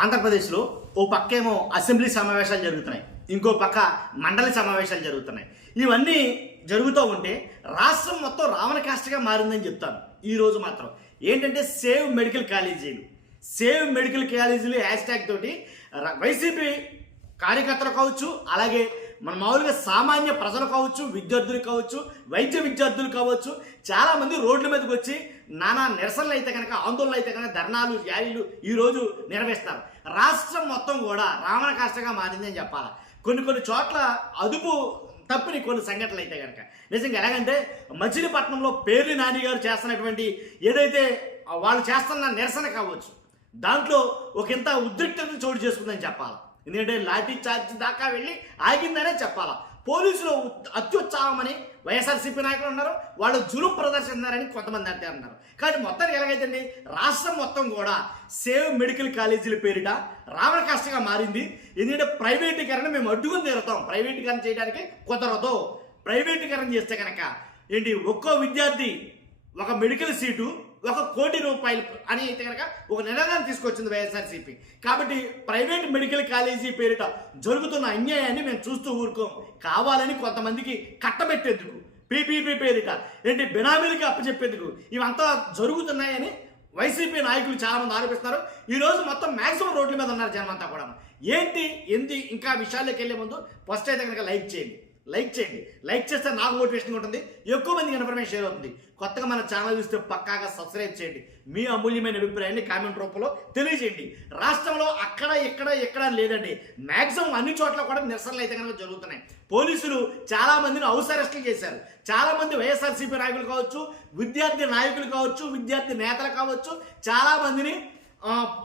ఆంధ్రప్రదేశ్లో ఓ పక్కేమో అసెంబ్లీ సమావేశాలు జరుగుతున్నాయి, ఇంకో పక్క మండలి సమావేశాలు జరుగుతున్నాయి. ఇవన్నీ జరుగుతూ ఉంటే రాష్ట్రం మొత్తం రావణ కాష్టగా మారిందని చెప్తాను. ఈరోజు మాత్రం ఏంటంటే సేవ్ మెడికల్ కాలేజీలు, సేవ్ మెడికల్ కాలేజీలు హ్యాష్ ట్యాగ్ తోటి వైసీపీ కార్యకర్తలు కావచ్చు, అలాగే మన మామూలుగా సామాన్య ప్రజలు కావచ్చు, విద్యార్థులు కావచ్చు, వైద్య విద్యార్థులు కావచ్చు, చాలామంది రోడ్ల మీదకి వచ్చి నానా నిరసనలు అయితే కనుక, ఆందోళనలు అయితే కనుక, ధర్నాలు ర్యాలీలు ఈరోజు నిర్వహిస్తారు. రాష్ట్రం మొత్తం కూడా రావణ కాష్టగా మారిందని చెప్పాలి. కొన్ని చోట్ల అదుపు తప్పిన కొన్ని సంఘటనలు అయితే కనుక నిజంగా ఎలాగంటే మచిలీపట్నంలో పేర్ని నాని గారు చేస్తున్నటువంటి ఏదైతే వాళ్ళు చేస్తున్న నిరసన కావచ్చు, దాంట్లో ఒక ఇంత ఉద్రిక్తతను చోటు చేసుకుందని చెప్పాలి. ఎందుకంటే లాఠీ చార్జ్ దాకా వెళ్ళి ఆగిందనే చెప్పాలా. పోలీసులు అత్యుత్సాహమని వైఎస్ఆర్సీపీ నాయకులు ఉన్నారు, వాళ్ళు జులుం ప్రదర్శిస్తున్నారని కొంతమంది అంటే అన్నారు. కానీ మొత్తానికి ఎలాగైతే రాష్ట్రం మొత్తం కూడా సేవ్ మెడికల్ కాలేజీల పేరిట రావణ కాష్టగా మారింది. ఎందుకంటే ప్రైవేటీకరణ మేము అడ్డుకుని తీరుతాం, ప్రైవేటీకరణ చేయడానికి కుదరదు. ప్రైవేటీకరణ చేస్తే కనుక ఏంటి, ఒక్కో విద్యార్థి ఒక మెడికల్ సీటు ₹1 కోటి అని అయితే కనుక ఒక నినాదాన్ని తీసుకొచ్చింది వైఎస్ఆర్సీపీ. కాబట్టి ప్రైవేట్ మెడికల్ కాలేజీ పేరిట జరుగుతున్న అన్యాయాన్ని మేము చూస్తూ ఊరుకోం. కావాలని కొంతమందికి కట్టబెట్టేందుకు, పీపీపీ పేరిట ఏంటి బినామీలకి అప్పచెప్పేందుకు ఇవంతా జరుగుతున్నాయని వైసీపీ నాయకులు చాలామంది ఆరోపిస్తున్నారు. ఈరోజు మొత్తం మ్యాక్సిమం రోడ్ల మీద ఉన్నారు జనమంతా కూడా. ఏంటి ఇంకా విషయాల్లోకి వెళ్ళే ముందు ఫస్ట్ అయితే కనుక లైక్ చేయండి. లైక్ చేస్తే నాకు మోటివేషన్ ఉంటుంది, ఎక్కువ మందికి ఇన్ఫర్మేషన్ షేర్ అవుతుంది. కొత్తగా మన ఛానల్ చూస్తే పక్కాగా సబ్స్క్రైబ్ చేయండి. మీ అమూల్యమైన అభిప్రాయాన్ని కామెంట్ రూపంలో తెలియజేయండి. రాష్ట్రంలో ఎక్కడ లేదండి, మ్యాక్సిమం అన్ని చోట్ల కూడా నిరసనలు అయితే కనుక జరుగుతున్నాయి. పోలీసులు చాలా మందిని హౌస్ అరెస్టులు చేశారు. చాలా మంది వైఎస్ఆర్సీపీ నాయకులు కావచ్చు, విద్యార్థి నాయకులు కావచ్చు, విద్యార్థి నేతలు కావచ్చు, చాలా మందిని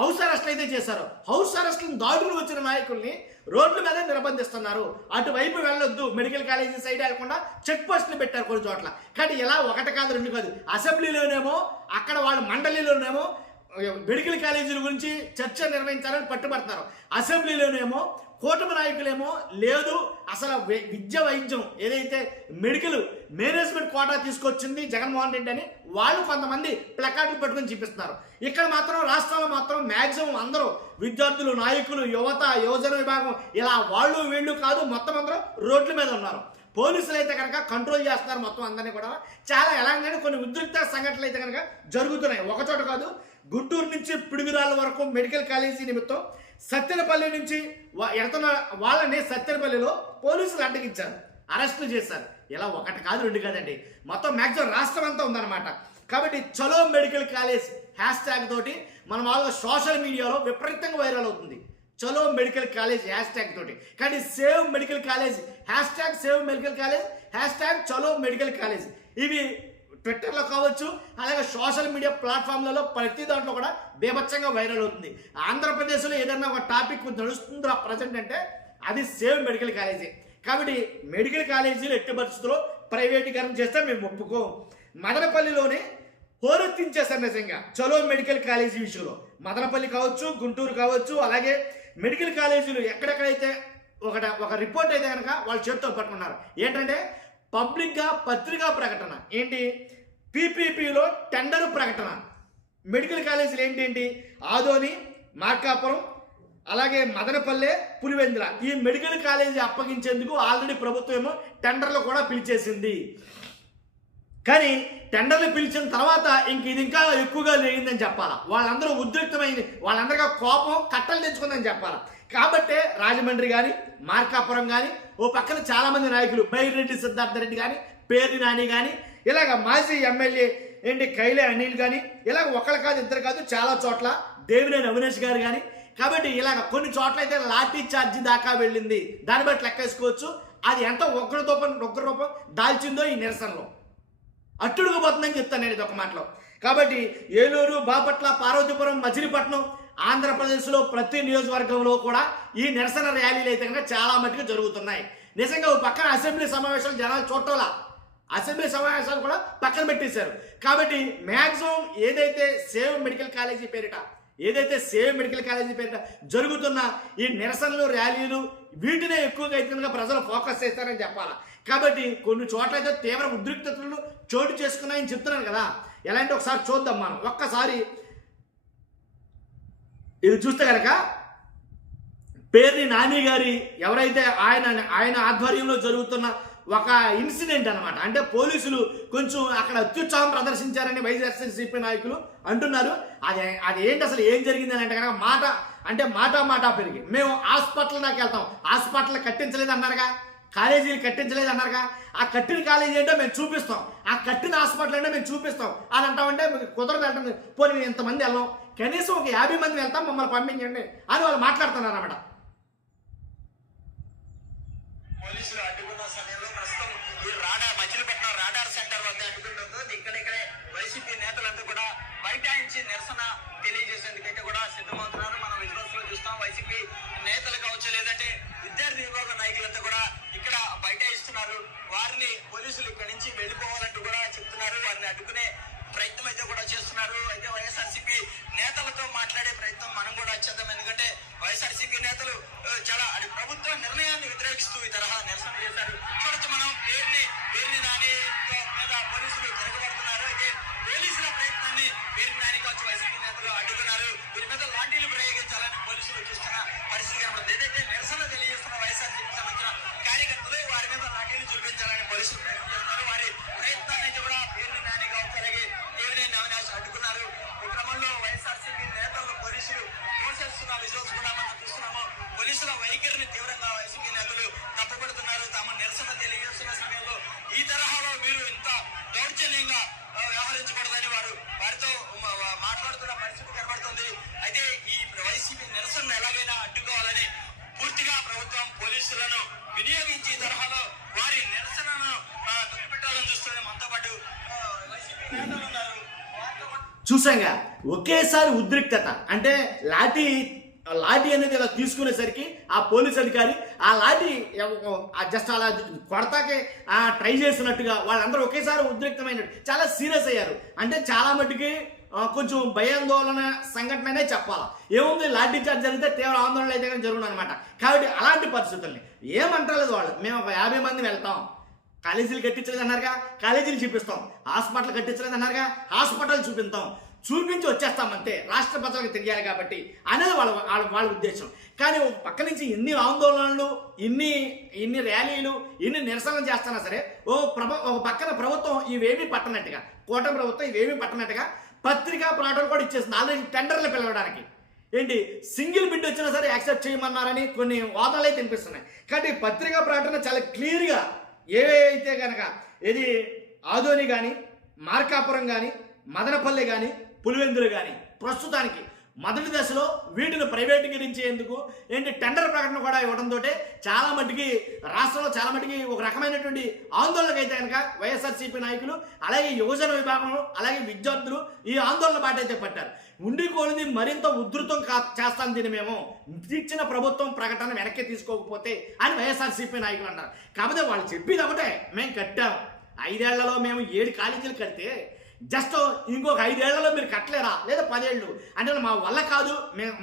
హౌస్ అరెస్టులు అయితే చేశారు. హౌస్ అరెస్టులను దాడులు వచ్చిన నాయకుల్ని రోడ్ల మీద నిర్బంధిస్తున్నారు. అటువైపు వెళ్ళొద్దు, మెడికల్ కాలేజీ సైడ్ వెళ్లకుండా చెక్ పోస్టులు పెట్టారు కొన్ని చోట్ల. కానీ ఇలా ఒకటి కాదు, రెండు కాదు, అసెంబ్లీలోనేమో అక్కడ వాళ్ళ మండలిలోనేమో మెడికల్ కాలేజీల గురించి చర్చ నిర్వహించాలని పట్టుబడుతున్నారు. అసెంబ్లీలోనేమో కూటమి నాయకులేమో లేదు, అసలు విద్య వైద్యం ఏదైతే మెడికల్ మేనేజ్మెంట్ కోటా తీసుకొచ్చింది జగన్మోహన్ రెడ్డి అని వాళ్ళు కొంతమంది ప్లకార్డులు పెట్టుకుని చూపిస్తున్నారు. ఇక్కడ మాత్రం రాష్ట్రంలో మాత్రం మ్యాక్సిమం అందరూ విద్యార్థులు, నాయకులు, యువజన విభాగం ఇలా వాళ్ళు వీళ్ళు కాదు, మొత్తం అందరూ రోడ్ల మీద ఉన్నారు. పోలీసులు అయితే కనుక కంట్రోల్ చేస్తున్నారు మొత్తం అందరినీ కూడా. చాలా ఎలాగైనా కొన్ని ఉద్రిక్త సంఘటనలు అయితే కనుక జరుగుతున్నాయి. ఒకచోట కాదు, గుంటూరు నుంచి పిడుగురాళ్ళ వరకు మెడికల్ కాలేజీ నిమిత్తం సత్తెనపల్లి నుంచి ఎడుతున్న వాళ్ళని సత్తెనపల్లిలో పోలీసులు అడ్డగించారు, అరెస్టులు చేశారు. ఇలా ఒకటి కాదు, రెండు కాదండి, మొత్తం మ్యాక్సిమం రాష్ట్రం అంతా ఉందన్నమాట. కాబట్టి చలో మెడికల్ కాలేజ్ హ్యాష్ ట్యాగ్ తోటి మన వాళ్ళ సోషల్ మీడియాలో విపరీతంగా వైరల్ అవుతుంది. చలో మెడికల్ కాలేజ్ హ్యాష్ ట్యాగ్ తోటి. కానీ save medical college hash tag, save medical college hash tag, చలో మెడికల్ కాలేజ్, ఇవి ట్విట్టర్లో కావచ్చు, అలాగే సోషల్ మీడియా ప్లాట్ఫామ్లలో ప్రతి దాంట్లో కూడా బీభత్సంగా వైరల్ అవుతుంది. ఆంధ్రప్రదేశ్లో ఏదైనా ఒక టాపిక్ నడుస్తుందో ప్రజెంట్ అంటే అది సేవ్ మెడికల్ కాలేజీ. కాబట్టి మెడికల్ కాలేజీలు ఎట్టి పరిస్థితుల్లో ప్రైవేటీకరణ చేస్తే మేము ఒప్పుకోం. మదనపల్లిలోనే హోరెత్తించేశారు నిజంగా చలో మెడికల్ కాలేజీ విషయంలో. మదనపల్లి కావచ్చు, గుంటూరు కావచ్చు, అలాగే మెడికల్ కాలేజీలు ఎక్కడెక్కడైతే ఒక రిపోర్ట్ అయితే కనుక వాళ్ళు చేతితో పట్టుకున్నారు. ఏంటంటే పబ్లిక్గా పత్రికా ప్రకటన, ఏంటి పీపీపీలో టెండర్ ప్రకటన. మెడికల్ కాలేజీలు ఏంటి, ఆదోని, మార్కాపురం, అలాగే మదనపల్లె, పులివెందుల, ఈ మెడికల్ కాలేజీ అప్పగించేందుకు ఆల్రెడీ ప్రభుత్వం ఏమో టెండర్లు కూడా పిలిచేసింది. కానీ టెండర్లు పిలిచిన తర్వాత ఇది ఇంకా ఎక్కువగా లేయిందని చెప్పాలా. వాళ్ళందరూ ఉద్రిక్తమైంది, వాళ్ళందరికీ కోపం కట్టలు తెచ్చుకుందని చెప్పాలా. కాబట్టే రాజమండ్రి కానీ, మార్కాపురం కానీ, ఓ పక్కన చాలామంది నాయకులు బైరెడ్డి సిద్ధార్థ రెడ్డి కానీ, పేర్ని నాని కానీ, ఇలాగ మాజీ ఎమ్మెల్యే కైలే అనిల్ కానీ, ఇలాగ ఒకరు కాదు, ఇద్దరు కాదు, చాలా చోట్ల దేవినేని అవినేష్ గారు కానీ. కాబట్టి ఇలాగ కొన్ని చోట్ల అయితే లాఠీ ఛార్జీ దాకా వెళ్ళింది. దాన్ని బట్టి లెక్కేసుకోవచ్చు అది ఎంత ఉగ్ర రూపం దాల్చిందో ఈ నిరసనలో. అట్టుడుగుపోతుందని చెప్తాను నేను ఇది ఒక మాటలో. కాబట్టి ఏలూరు, బాపట్ల, పార్వతీపురం, మచిలీపట్నం, ఆంధ్రప్రదేశ్లో ప్రతి నియోజకవర్గంలో కూడా ఈ నిరసన ర్యాలీలు అయితే కనుక చాలా మట్టుకు జరుగుతున్నాయి. నిజంగా పక్కన అసెంబ్లీ సమావేశాలు జనాలు చూడాల, అసెంబ్లీ సమావేశాలు కూడా పక్కన పెట్టేశారు. కాబట్టి మ్యాక్సిమం ఏదైతే సేవ్ మెడికల్ కాలేజీ పేరిట జరుగుతున్న ఈ నిరసనలు, ర్యాలీలు వీటినే ఎక్కువగా అయితే కనుక ప్రజలు ఫోకస్ చేస్తారని చెప్పాలి. కాబట్టి కొన్ని చోట్ల అయితే తీవ్ర ఉద్రిక్తతలు చోటు చేసుకున్నాయని చెప్తున్నాను కదా. ఎలా అంటే ఒకసారి చూద్దాం మనం. ఒక్కసారి ఇది చూస్తే కనుక పేర్ని నాని గారి ఎవరైతే ఆయన ఆధ్వర్యంలో జరుగుతున్న ఒక ఇన్సిడెంట్ అనమాట. అంటే పోలీసులు కొంచెం అక్కడ అత్యుత్సాహం ప్రదర్శించారని వైఎస్ఆర్సీపీ నాయకులు అంటున్నారు. అది ఏంటి అసలు ఏం జరిగింది అని అంటే కనుక మాట పెరిగి మేము హాస్పిటల్ దాకా వెళ్తాం, హాస్పిటల్ కట్టించలేదు అన్నారుగా, కాలేజీలు కట్టించలేదు అన్నారుగా, ఆ కట్టిన కాలేజీ ఏంటో మేము చూపిస్తాం, ఆ కట్టిన హాస్పిటల్ అంటే మేము చూపిస్తాం అని అంటామంటే మీకు కుదరదు అంటుంది. పోనీ మేము ఇంతమంది వెళ్ళాం, కనీసం ఒక 50 మంది వెళ్తాం, మమ్మల్ని పంపించండి అని వాళ్ళు మాట్లాడుతున్నారు అన్నమాట. పోలీసులు అడ్డుకున్న సమయంలో ప్రస్తుతం ఈ మచిలీపట్నం రాడార్ సెంటర్ వద్ద అడ్డుకుంటుంది. ఇక్కడే వైసీపీ నేతలంతా కూడా బైఠాయించి నిరసన తెలియజేసేందుకైతే కూడా సిద్ధమవుతున్నారు. మనం విజువల్స్ లో చూస్తాం. వైసీపీ నేతలు కావచ్చు, లేదంటే విద్యార్థి విభాగ నాయకులంతా కూడా ఇక్కడ బైఠాయిస్తున్నారు. వారిని పోలీసులు ఇక్కడి నుంచి వెళ్ళిపోవాలంటూ కూడా చెప్తున్నారు. వారిని అడ్డుకునే ప్రయత్నం అయితే కూడా చేస్తున్నారు. అయితే వైఎస్ఆర్సీపీ నేతలతో మాట్లాడే ప్రయత్నం మనం కూడా చేద్దాం. ఎందుకంటే వైఎస్ఆర్సీపీ నేతలు చాలా ప్రభుత్వ నిర్ణయాన్ని వ్యతిరేకిస్తూ ఈ తరహా నిరసన చేశారు. చూడొచ్చు మనం పేర్ని నాని మీద పోలీసులు తిరగబడుతున్నారు. అయితే పోలీసుల ప్రయత్నాన్ని పేర్ని నాని కావచ్చు వైసీపీ నేతలు అడ్డుకున్నారు. వీరి మీద లాఠీలు ప్రయోగించాలని పోలీసులు చూస్తున్న పరిస్థితి కనబడుతుంది. ఏదైతే నిరసన తెలియజేస్తున్న వైఎస్ఆర్సీపీకి సంబంధించిన కార్యకర్తలు వారి మీద లాఠీలు చూపించాలని పోలీసులు ప్రయత్నం చేస్తున్నారు. వారి ప్రయత్నాన్ని అయితే కూడా పేర్ని నాని కావచ్చు, అలాగే దేవినేని అవినాష్ అడ్డుకున్నారు. ఈ క్రమంలో వైఎస్ఆర్సీపీ నేతలను పోలీసులు తోసేస్తున్న విజువల్స్ కూడా మనం చూస్తున్నాము. పోలీసుల వైఖరిని తీవ్రంగా వైసీపీ నేతలు తప్పుపడుతున్నారు. తాము నిరసన తెలియజేస్తున్న సమయంలో ఈ తరహాలో మీరు ఇంత దౌర్జన్యంగా వ్యవహరించకూడదని వారితో మాట్లాడుతున్న పరిస్థితి కనబడుతుంది. అయితే ఈ వైసీపీ నిరసనను ఎలాగైనా అడ్డుకోవాలని పూర్తిగా ప్రభుత్వం పోలీసులను వినియోగించి తరహాలో వారి నిరసనను తప్పిపెట్టాలని చూస్తుంది. మనతో పాటు వైసీపీ నేతలు ఉన్నారు. చూసాంగా ఒకేసారి ఉద్రిక్తత, అంటే లాఠీ అనేది ఇలా తీసుకునేసరికి ఆ పోలీస్ అధికారి ఆ లాఠీ జస్ట్ అలా కొడతాకే ట్రై చేసినట్టుగా వాళ్ళందరూ ఒకేసారి ఉద్రిక్తమైనట్టు చాలా సీరియస్ అయ్యారు. అంటే చాలా మట్టుకి కొంచెం భయాందోళన సంఘటననే చెప్పాలి. ఏముంది, లాఠీ చార్జ్ జరిగితే తీవ్ర ఆందోళనలు అయితే కానీ జరుగును అనమాట. కాబట్టి అలాంటి పరిస్థితుల్ని ఏమంటలేదు వాళ్ళు. మేము ఒక 50 మంది వెళ్తాం, కాలేజీలు కట్టించలేదు అన్నారుగా, కాలేజీలు చూపిస్తాం, హాస్పిటల్ కట్టించలేదు అన్నారుగా, హాస్పిటల్ చూపించి వచ్చేస్తామంతే, రాష్ట్ర భద్రతకు తెలియాలి కాబట్టి అనేది వాళ్ళ ఉద్దేశం. కానీ ఒక పక్క నుంచి ఎన్ని ఆందోళనలు, ఇన్ని ర్యాలీలు, ఇన్ని నిరసనలు చేస్తున్నా సరే ఒక పక్కన ప్రభుత్వం ఇవేమీ పట్టనట్టుగా, కూటమి ప్రభుత్వం ఇవేమీ పట్టనట్టుగా పత్రికా ప్రకటనలు కూడా ఇచ్చేస్తుంది. ఆల్రెడీ టెండర్లు పిలవడానికి ఏంటి సింగిల్ బిడ్ వచ్చినా సరే యాక్సెప్ట్ చేయమన్నారని కొన్ని వాదనలు అయితే వినిపిస్తున్నాయి. కాబట్టి పత్రికా ప్రకటన చాలా క్లియర్గా ఏవైతే కనుక ఇది ఆదోని కానీ, మార్కాపురం కానీ, మదనపల్లి కానీ, పులివెందులు కానీ ప్రస్తుతానికి మొదటి దశలో వీటిని ప్రైవేటీకరించేందుకు టెండర్ ప్రకటన కూడా ఇవ్వడంతో చాలా మటుకి రాష్ట్రంలో చాలా మటుకి ఒక రకమైనటువంటి ఆందోళనకైతే కనుక వైఎస్ఆర్సీపీ నాయకులు, అలాగే యువజన విభాగం, అలాగే విద్యార్థులు ఈ ఆందోళన బాటైతే పట్టారు. ఉండి కోలిది మరింత ఉధృతం చేస్తాను దీన్ని మేము ఇచ్చిన ప్రభుత్వం ప్రకటన వెనక్కి తీసుకోకపోతే అని వైఎస్ఆర్సీపీ నాయకులు అన్నారు. కాకపోతే వాళ్ళు చెప్పేది ఒకటే, మేము కట్టాం 5 ఏళ్లలో మేము 7 కాలేజీలు కడితే జస్ట్ ఇంకొక 5 ఏళ్లలో మీరు కట్టలేరా, లేదా 10 ఏళ్ళు అంటే మా వల్ల కాదు,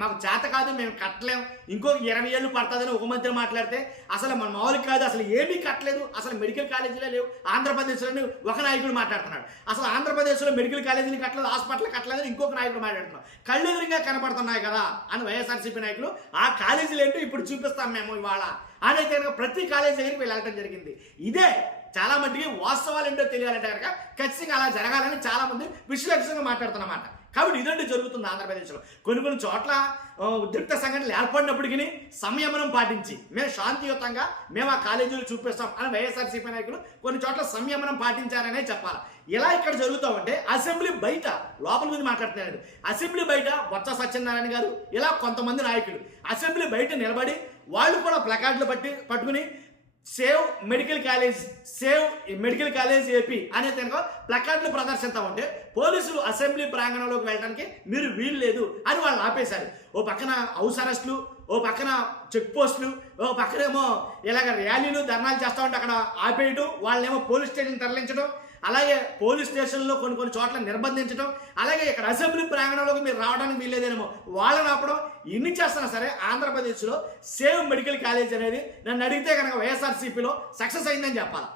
మాకు చేత కాదు, మేము కట్టలేం, ఇంకొక 20 ఏళ్ళు పడుతుందని ఒక మధ్య మాట్లాడితే అసలు మన మామూలు కాదు, అసలు ఏమీ కట్టలేదు, అసలు మెడికల్ కాలేజీలే లేవు ఆంధ్రప్రదేశ్లోని ఒక నాయకుడు మాట్లాడుతున్నాడు. అసలు ఆంధ్రప్రదేశ్లో మెడికల్ కాలేజీలు కట్టలేదు, హాస్పిటల్ కట్టలేదని ఇంకొక నాయకుడు మాట్లాడుతున్నాడు. కళ్ళెదురుగా కనపడుతున్నాయి కదా అని వైఎస్ఆర్సీపీ నాయకులు ఆ కాలేజీలు ఏంటో ఇప్పుడు చూపిస్తాం మేము ఇవాళ అని అయితే కనుక ప్రతి కాలేజీ దగ్గరికి వెళ్ళడం జరిగింది. ఇదే చాలా మందికి వాస్తవాలు ఏంటో తెలియాలంటే కనుక ఖచ్చితంగా అలా జరగాలని చాలా మంది విశ్లేషణగా మాట్లాడుతున్నమాట. కాబట్టి ఇదండి జరుగుతుంది ఆంధ్రప్రదేశ్లో. కొన్ని చోట్ల ఉద్రిక్త సంఘటనలు ఏర్పడినప్పటికీ సంయమనం పాటించి మేము శాంతియుతంగా మేము ఆ కాలేజీలు చూపిస్తాం అని వైఎస్ఆర్సీపీ నాయకులు కొన్ని చోట్ల సంయమనం పాటించారనే చెప్పాలి. ఇలా ఇక్కడ జరుగుతూ ఉంటే అసెంబ్లీ బయట లోపల నుంచి మాట్లాడుతున్నారు. అసెంబ్లీ బయట బొత్స సత్యనారాయణ గారు ఇలా కొంతమంది నాయకులు అసెంబ్లీ బయట నిలబడి వాళ్ళు కూడా ప్లకార్డులు పట్టుకుని సేవ్ మెడికల్ కాలేజ్ ఏపీ అనే కనుక ప్లకార్డులు ప్రదర్శిస్తూ ఉంటే పోలీసులు అసెంబ్లీ ప్రాంగణంలోకి వెళ్ళడానికి మీరు వీలు లేదు అని వాళ్ళు ఆపేశారు. ఓ పక్కన హౌస్ అరెస్టులు, ఓ పక్కన చెక్ పోస్టులు, ఓ పక్కనేమో ఇలాగ ర్యాలీలు ధర్నాలు చేస్తూ ఉంటే అక్కడ ఆపేయటం, వాళ్ళేమో పోలీస్ స్టేషన్ తరలించడం, అలాగే పోలీస్ స్టేషన్లో కొన్ని చోట్ల నిర్బంధించడం, అలాగే ఇక్కడ అసెంబ్లీ ప్రాంగణంలోకి మీరు రావడానికి వీల్లేదేమో వాళ్ళని ఆపడం, ఇన్ని చేస్తున్నా సరే ఆంధ్రప్రదేశ్లో సేవ్ మెడికల్ కాలేజ్ అనేది నన్ను అడిగితే కనుక వైఎస్ఆర్సీపీలో సక్సెస్ అయిందని చెప్పాలి.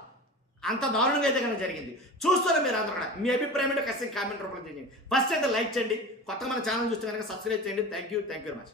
అంత దారుణంగా అయితే కనుక జరిగింది. చూస్తున్న మీరు అందరూ కూడా మీ అభిప్రాయం ఏంటో ఖచ్చితంగా కామెంట్ రూపంలో తెలియజేయండి. ఫస్ట్ అయితే లైక్ చేయండి, కొత్తగా మన ఛానల్ చూస్తే కనుక సబ్స్క్రైబ్ చేయండి. Thank you very much.